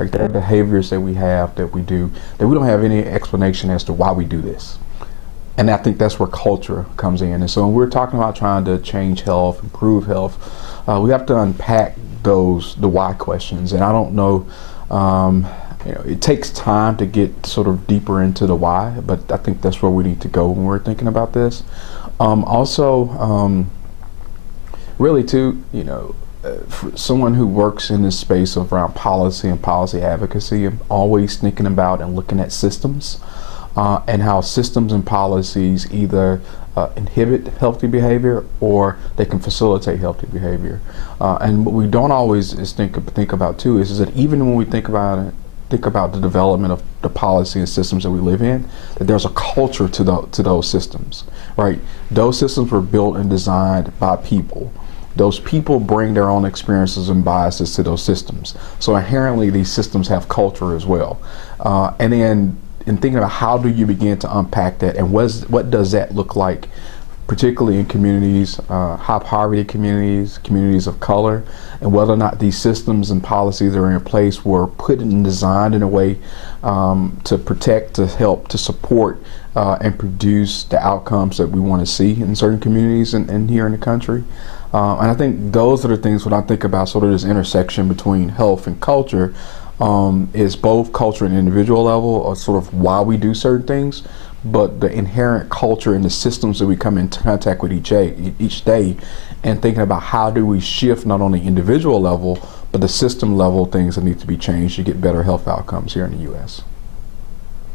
Like there are behaviors that we have, that we do, that we don't have any explanation as to why we do this. And I think that's where culture comes in. And so when we're talking about trying to change health, improve health, we have to unpack the why questions. And I don't know, it takes time to get sort of deeper into the why, but I think that's where we need to go when we're thinking about this. Really too, for someone who works in this space of around policy and policy advocacy, I'm always thinking about and looking at systems and how systems and policies either inhibit healthy behavior or they can facilitate healthy behavior. And what we don't always think about too is that even when we think about the development of the policy and systems that we live in, that there's a culture to those systems, right? Those systems were built and designed by people. Those people bring their own experiences and biases to those systems. So inherently, these systems have culture as well. And then in thinking about how do you begin to unpack that, and what does that look like, particularly in communities, high poverty communities, communities of color, and whether or not these systems and policies that are in place were put and designed in a way to protect, to help, to support, and produce the outcomes that we want to see in certain communities and here in the country. And I think those are the things when I think about sort of this intersection between health and culture, is both culture and individual level, or sort of why we do certain things, but the inherent culture and the systems that we come into contact with each day, and thinking about how do we shift not only individual level, but the system level things that need to be changed to get better health outcomes here in the U.S.